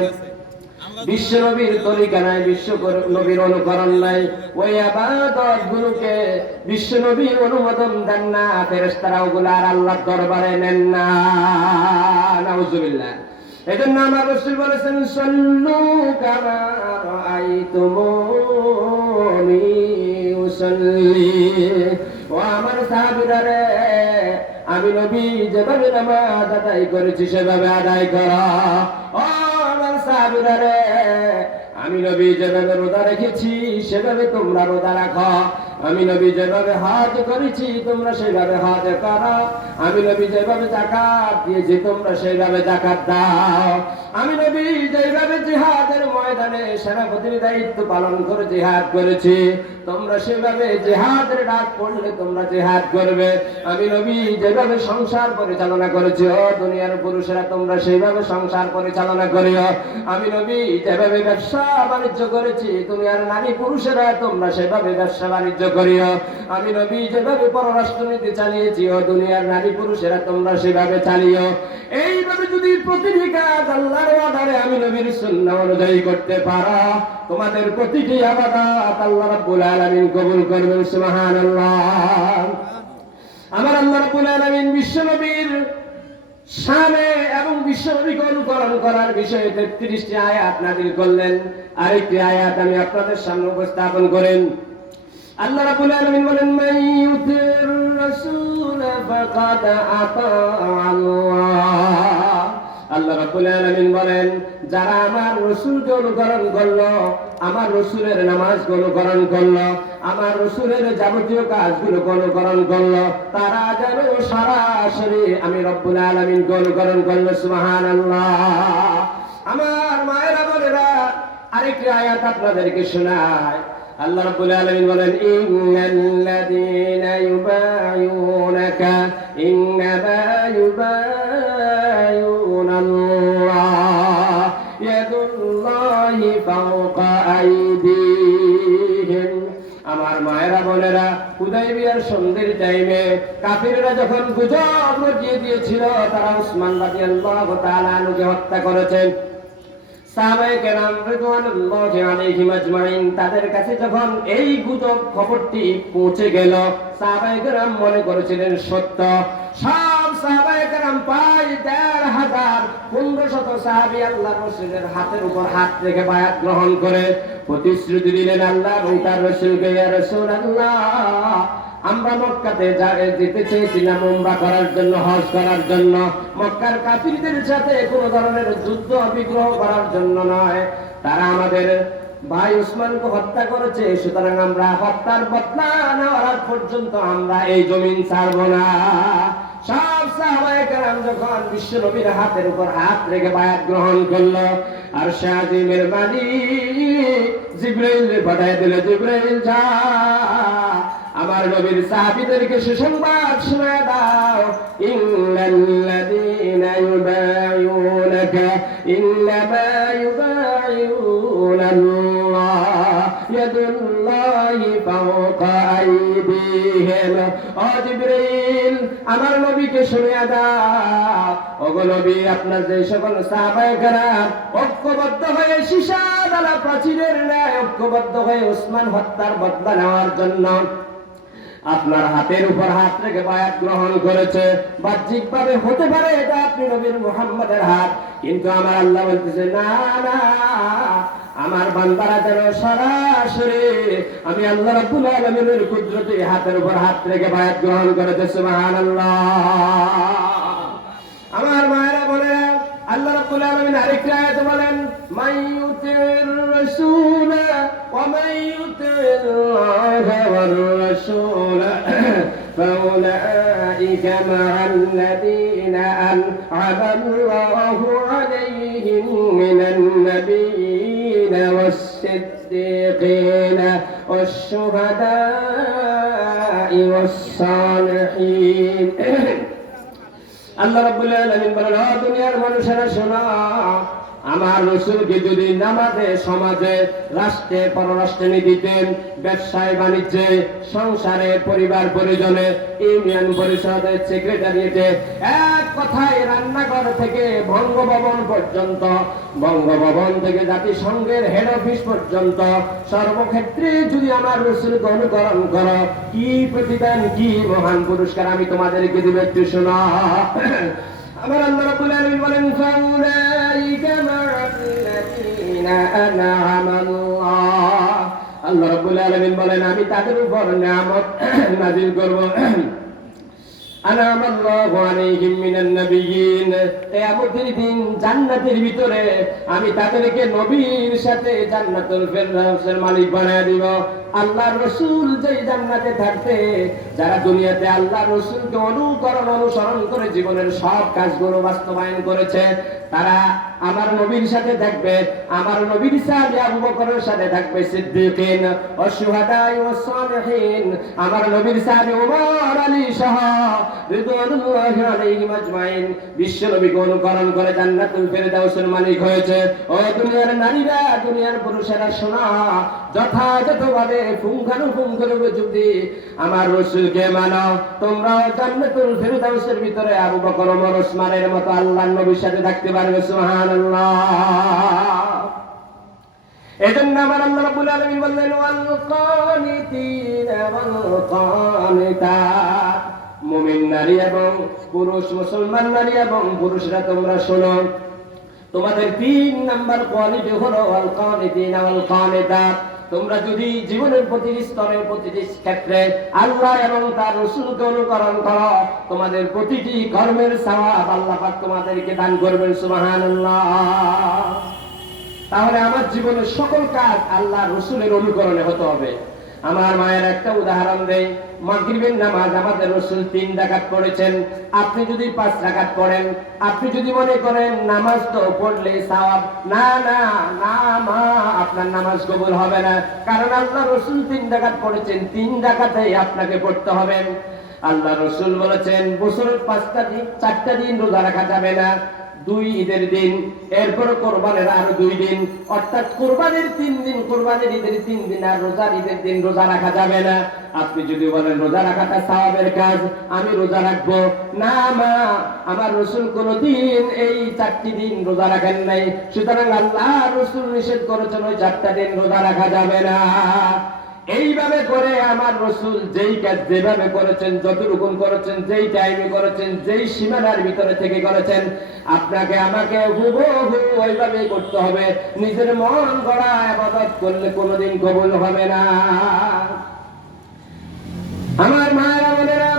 বিশ্বনবীর তরিকা নাই, বিশ্বনবীর অনুকরণ নাই, ওই ইবাদতগুলোকে বিশ্বনবী অনুমোদন দেন না। ফেরেশতারা ওগুলো আর আল্লাহর দরবারে নেন না। নাউজুবিল্লাহ। এজন্য আমার রাসূল বলেছেন, সাল্লু কামা রাআইতুমুনি উসাল্লি। ও আমার সাহাবীরা রে, আমি নবী যেভাবে নামাজ আদায় করেছি সেভাবে আদায় করো। ও আমার সাহাবীরা রে, আমি নবী যেভাবে রোজা রেখেছি সেভাবে তোমরা রোজা রাখো। আমি নবী যেভাবে হজ করেছি তোমরা সেভাবে হজ করো। আমি নবী যেভাবে যাকাত দিয়েছি তোমরা সেভাবে যাকাত দাও। আমি নবী যেভাবে জিহাদের ময়দানে সেনাপতির দায়িত্ব পালন করে জিহাদ করেছি তোমরা সেভাবে জিহাদের ডাক পড়লে তোমরা জিহাদ করবে। আমি নবী যেভাবে সংসার পরিচালনা করেছি, ও দুনিয়ার পুরুষেরা তোমরা সেইভাবে সংসার পরিচালনা করিও। আমি নবী যেভাবে ব্যবসা বাণিজ্য করেছি দুনিয়ার নারী পুরুষেরা তোমরা সেভাবে ব্যবসা বাণিজ্য করিও। আমি নবী যেভাবে পররাষ্ট্রনীতি চালিয়েছি, ও দুনিয়ার নারী পুরুষেরা তোমরা সেভাবে চালিও। এইভাবে যদি প্রতিটি কাজ আল্লাহর ওয়াদারে আমি নবীর সুন্নাহ অনুযায়ী করতে পারো, তোমাদের প্রতিটি ইবাদত আল্লাহ রাব্বুল আলামিন কবুল করবেন। সুবহানাল্লাহ। আমার আল্লাহ রাব্বুল আলামিন বিশ্বনবীর শানে এবং বিশ্বনবীকে অনুকরণ করার বিষয়ে 33টি আয়াত নাযিল করলেন। আরেকটি আয়াত আমি আপনাদের সামনে উপস্থাপন করেন। আল্লাহ রাব্বুল আলামিন বলেন, মান ইউতির রাসূল ফাকাদ আতা আল্লাহ। আল্লাহ রাব্বুল আলামিন বলেন, যারা আমার রাসূলকে অনুকরণ করলো, আমার রাসূলের নামাজকে অনুকরণ করলো, আমার রাসূলের যাবতীয় কাজগুলো অনুকরণ করলো, তারা যেন সরাসরি আমি রব্বুল আলামিনকে অনুকরণ করলো। সুবহানাল্লাহ। আমার মায়েরা বোনেরা, আরেকটি আয়াত আপনাদেরকে শোনায়। আল্লাহ রাব্বুল আলামিন বলেন, ইন্নাল্লাযীনা ইউবায়ুনাকা ইন্নামা ইউবায়ুনাল্লাহ ইয়াদুল্লাহি ফাওকা আইদিহিম। আমার মায়েরা বোনেরা, হুদায়বিয়ার সন্ধির টাইমে কাফিররা যখন গুজব রটিয়ে দিয়েছিল তারা উসমান রাদিয়াল্লাহু তাআলা আনহুকে হত্যা করেছেন, সাহাবায়ে কেরাম রিদওয়ানুল্লাহি আলাইহিম আজমাইন তাদের কাছে যখন এই গুজব খবরটি পৌঁছে গেল, সাহাবায়ে কেরাম মনে করেছিলেন সত্য। সব সাহাবায়ে কেরাম প্রায় ১৫০০ ১৫০০ সাহাবী আল্লাহর রাসূলের হাতের উপর হাত রেখে বায়াত গ্রহণ করে প্রতিশ্রুতি দিলেন আল্লাহ এবং তার রাসূলকে, ইয়া রাসূলুল্লাহ আমরা মক্কাতে যেতে চেয়েছিলাম উমরা করার জন্য, হজ করার জন্য, মক্কার কাফিরদের সাথে কোনো ধরনের যুদ্ধ বিগ্রহ করার জন্য নয়। তারা আমাদের ভাই উসমানকে হত্যা করেছে, সুতরাং আমরা হত্যার বদলা নেওয়ার আগ পর্যন্ত আমরা এই জমিন ছাড়বো না। সব সাহাবায়ে কেরাম যখন বিশ্ব নবীর হাতের উপর হাত রেখে বায়াত গ্রহণ করলো, আর শাহিমের মালিক জিবরাইল পাঠিয়ে দিল, জিবরাইল যা আমার নবীর সাহাবীদেরকে সুসংবাদ শোনায় দাও, ইন্নাল্লাযীনা ইউবাইউনাকা ইন্নামা ইউবাইউনাল্লাহ ইয়াদুল্লাহি ফাওকা আইদিহিম। ও জিবরাইল আমার নবীকে শুনিয়ে দাও, ওগো নবী আপনার যে সকল সাহাবায়ে কেরাম ঐক্যবদ্ধ হয়ে সীসা ডালা প্রাচীরের ন্যায় ঐক্যবদ্ধ হয়ে ওসমান হত্যার বদলা নেওয়ার জন্য আপনার হাতের উপর হাত রেখে বায়াত গ্রহণ করেছে, বাহ্যিক ভাবে হতে পারে এটা আপনি নবীর মুহাম্মদের হাত, কিন্তু আমার আল্লাহ বলতেছে না না, আমার বান্দারা যেন সরাসরি আমি আল্লাহ রাব্বুল আলামিনের কুদরতে হাতের উপর হাত রেখে বায়াত গ্রহণ করেছে। সুবহানাল্লাহ। আমার মায়েরা বলে আল্লাহ রাব্বুল আলামিন আরেকটা আয়াতে বলেন, মাইয়ুতির রাসূল ওয়া মাইয়ুতিল্লাহ ওয়ার রাসূল ফাউলাইকা মা'আল্লাযীনা আন'আমাল্লাহু আলাইহিম মিনান নাবিয়্যিনা ওয়াস-সিদ্দীকিনা ওয়াশ-শুহাদা'i ওয়াস-সালিহিন। আল্লাহ রাব্বুল আলামিন বলেন, ও দুনিয়ার মানুষেরা শোনো, আমার রাসূলকে যদি নামাজে, সমাজে, রাষ্ট্রে, পররাষ্ট্রে নীতিতে, ব্যবসায় বাণিজ্যে, সংসারে, পরিবার পরিজনে, ইউনিয়ন পরিষদের সেক্রেটারিয়েটে, এক কথায় রান্নাঘর থেকে বঙ্গভবন পর্যন্ত, বঙ্গভবন থেকে জাতিসংঘের হেড অফিস পর্যন্ত সর্বক্ষেত্রে যদি আমার রাসূলকে অনুকরণ করো, কি প্রতিদান, কি মহান পুরস্কার আমি তোমাদেরকে দিব, একটু শোনো। আমার আল্লাহ রাব্বুল আলামিন বলেন, ফাউলাইকা মা'আল্লাযীনা আন'আমাল্লাহ। আল্লাহ রাব্বুল আলামিন বলেন আমি তাদের উপর নিয়ামত নাযিল করব। আন'আমাল্লাহু আলাইহিম মিনান নাবিয়্যিন। কিয়ামতের দিন জান্নাতের ভিতরে আমি তাদেরকে নবীর সাথে জান্নাতুল ফেরদাউসের মালিক বানায় দিব। আল্লাহর রাসূল যেই জান্নাতে থাকতে, যারা দুনিয়াতে আল্লাহর রাসূলকে অনুসরণ করে জীবনের সব কাজগুলো বাস্তবায়ন করেছে, তারা আমার নবীর সাথে থাকবে, আমার নবীর সাহাবী আবু বকরের সাথে থাকবে সিদ্দীকিন ও শুহাদা'i ও সালিহিন, আমার নবীর সাহাবী ওমর আলী সহ রিদওয়ানুল্লাহি আলাইহিম আজমাইন বিশ্ব নবীকে অনুকরণ করে জান্নাতুল ফেরদাউসের মালিক হয়েছে। ও দুনিয়ার নারীরা, দুনিয়ার পুরুষেরা শোনা, যথাযথভাবে পুঙ্খানুপুঙ্খরূপে যদি আমার রাসূলকে মানো, তোমরাও জান্নাতুল ফেরদাউসের ভিতরে আবু বকর, ওমর, ওসমানের মতো আল্লাহর নবীর সাথে থাকতে পারবে। সুবহানাল্লাহ। এজন্য আমার আল্লাহ রাব্বুল আলামিন বললেন, ওয়াল কানিতিনা ওয়াল কানিতাত। মুমিন নারী এবং পুরুষ, মুসলমান নারী এবং পুরুষরা তোমরা শোনো, তোমাদের 3 নাম্বার কোয়ালিটি হলো ওয়াল কানিতিনা ওয়াল কানিতাত। তোমরা যদি জীবনের প্রতিটি স্তরে, প্রতিটি ক্ষেত্রে আল্লাহ এবং তার রাসূলকে অনুকরণ করো, তোমাদের প্রতিটি কর্মের সওয়াব আল্লাহ পাক তোমাদেরকে দান করবেন। সুবহানাল্লাহ। তাহলে আমার জীবনের সকল কাজ আল্লাহ রাসূলের অনুকরণে হতে হবে। আমার মায়ের একটা উদাহরণ দেই, মাগরিবের নামাজ আমাদের রাসূল 3 রাকাত পড়েছেন। আপনি যদি 5 রাকাত পড়েন, আপনি যদি মনে করেন নামাজ তো পড়লে সওয়াব, না না না মা, আপনার নামাজ কবুল হবে না, কারণ আল্লাহ রাসূল 3 রাকাত পড়েছেন, 3 রাকাতেই আপনাকে পড়তে হবে। আল্লাহ রাসূল বলেছেন বছরের 5টা দিন, 4টা দিন রোজা রাখা যাবে না, 2 ঈদের দিন, এরপর কোরবানির আরো 2 দিন, অর্থাৎ কোরবানির 3 দিন, কোরবানির ঈদের 3 দিন, আর রোজার ঈদের দিন রোজা রাখা যাবে না। আপনি যদি বলেন রোজা রাখাটা সওয়াবের কাজ, আমি রোজা রাখবো, না মা, আমার রাসূল কোনদিন এই 4টি দিন রোজা রাখেন নাই, সুতরাং আল্লাহ রাসূল নিষেধ করেছেন ওই 4টা দিন রোজা রাখা যাবে না। এইভাবে করে আমার রাসূল যেই কাজ যেভাবে করেছেন, যতটুকু করেছেন, যেই টাইমে করেছেন, যেই সীমানার ভিতরে থেকে করেছেন, আপনাকে আমাকে হুবহু ওইভাবেই করতে হবে। নিজের মন গড়া ইবাদত করলে কোনোদিন কবুল হবে না। আমার মায়েরা বোনেরা,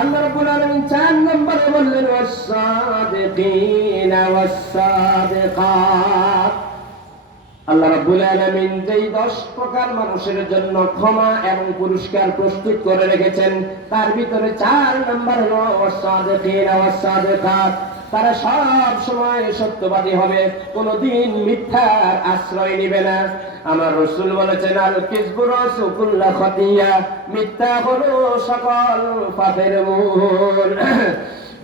আল্লাহ রাব্বুল আলামিন 4 নম্বরে বললেন ওয়াস-সাদিকিনা ওয়াস-সাদিকাত। আল্লাহ রাব্বুল আলামিন যেই 10 প্রকার মানুষের জন্য ক্ষমা এবং পুরস্কার প্রস্তুত করে রেখেছেন, তার ভিতরে 4 নম্বর হলো ওয়াস-সাদিকিনা ওয়াস-সাদিকাত। তারা সব সময় সত্যবাদী হবে, কোনদিন মিথ্যার আশ্রয় নেবে না। আমার রাসূল বলেছেন আল কিযবু রাসু কুল্লা খাতিয়া, মিথ্যা হলো সকল পাপের মূল।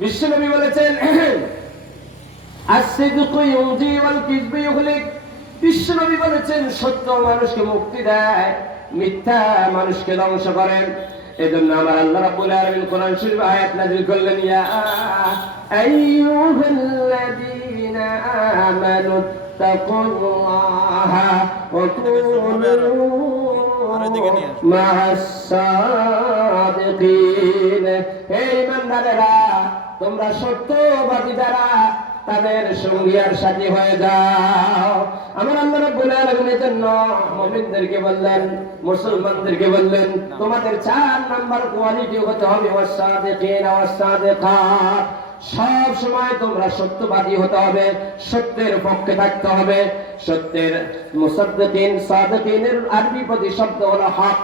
বিশ্বনবী বলেছেন আস-সিদকু ইউজি ওয়াল কিযবু ইউহলিক। বিশ্বনবী বলেছেন সত্য মানুষকে মুক্তি দেয়, মিথ্যা মানুষকে ধ্বংস করে। এজন্য আমার আল্লাহ রাব্বুল আলামিন কোরআন শরীফ আয়াত নাযিল করলেন, ইয়া আইয়ুহাল্লাযীনা আমানু তাকুল্লাহা ওয়া কুনু মা'আস সাদিকিন। হে ঈমানদারেরা, তোমরা সত্যবাদী যারা, তাদের সঙ্গী আর সাথী হয়ে যাও। আমার আল্লাহ রাব্বুল আলামিন জন্য মুমিনদেরকে বললেন, মুসলমানদেরকে বললেন, তোমাদের 4 নাম্বার কোয়ালিটি হতে হবে ওয়াস-সাদিকিনা ওয়াস-সাদিকাত। সব সময় তোমরা সত্যবাদী হতে হবে, সত্যের পক্ষে থাকতে হবে। সত্যের মুসাদ্দিকিন, সাদিকিনের আরবি প্রতিশব্দ হলো হক।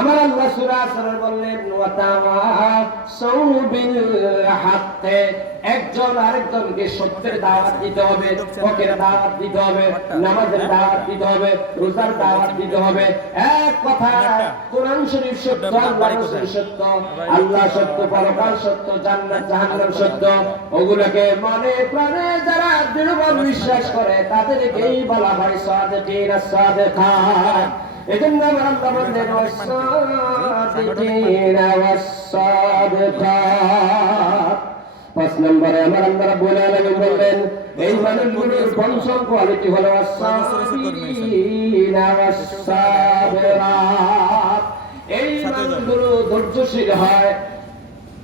আমার আল্লাহ সূরা আসর বললেন ওয়াতাওয়াসাউ বিল হক। একজন আরেকজনকে সত্যের দাওয়াত দিতে হবে, হকের দাওয়াত দিতে হবে, নামাজের দাওয়াত দিতে হবে, রোজার দাওয়াত দিতে হবে। এক কথা, কোরআন শরীফ সত্য, আল্লাহ রাসূল সত্য, আল্লাহ সত্য, পরকাল সত্য, জান্নাত জাহান্নাম সত্য। ওগুলোকে মনে প্রাণে যারা দৃঢ়ভাবে বিশ্বাস করে, তাদেরকেই বলা হয় সাদিকিন আস-সাদিকাত। এজন্য আমার আল্লাহ বললেন ওয়াস-সাদিকিনা ওয়াস-সাদিকাত। 5 নম্বরে আমার আল্লাহ রাব্বুল আলামিন বললেন এই মানুষগুলোর পঞ্চম কোয়ালিটি হলো ওয়াস-সাবিরিনা ওয়াস-সাবিরাত। এই মানুষগুলো ধৈর্যশীল হয়।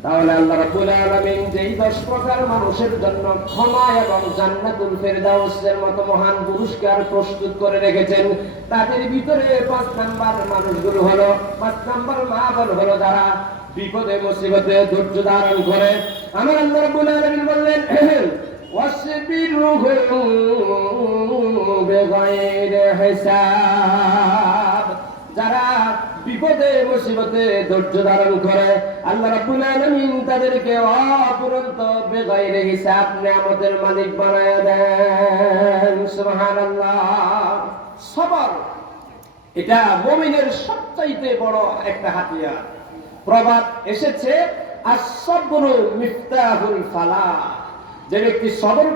তাহলে আল্লাহ রাব্বুল আলামিন যেই 10 প্রকার মানুষের জন্য ক্ষমা এবং জান্নাতুল ফেরদাউসের মতো মহান পুরস্কার প্রস্তুত করে রেখেছেন, তাদের ভিতরে 5 নাম্বার মানুষগুলো হলো, 5 নাম্বার মাহবুব হলো যারা বিপদে মুসিবতে ধৈর্য ধারণ করে। আমার আল্লাহ রাব্বুল আলামিন বললেন ওয়াসবিরু বিগাইরি হিসাব। যারা বিপদে মুসিবতে ধৈর্য ধারণ করে, আল্লাহ রাব্বুল আলামিন তাদেরকে অপরন্ত বেগাইরে হিসাব নিয়ামতের মালিক বানায় দেন। সুবহানাল্লাহ। সবর, এটা মুমিনের সবচাইতে বড় একটা হাতিয়ার। প্রবাদ এসেছে আস-সাবরু মিফতাহুল ফালাহ। যে ব্যক্তি সবর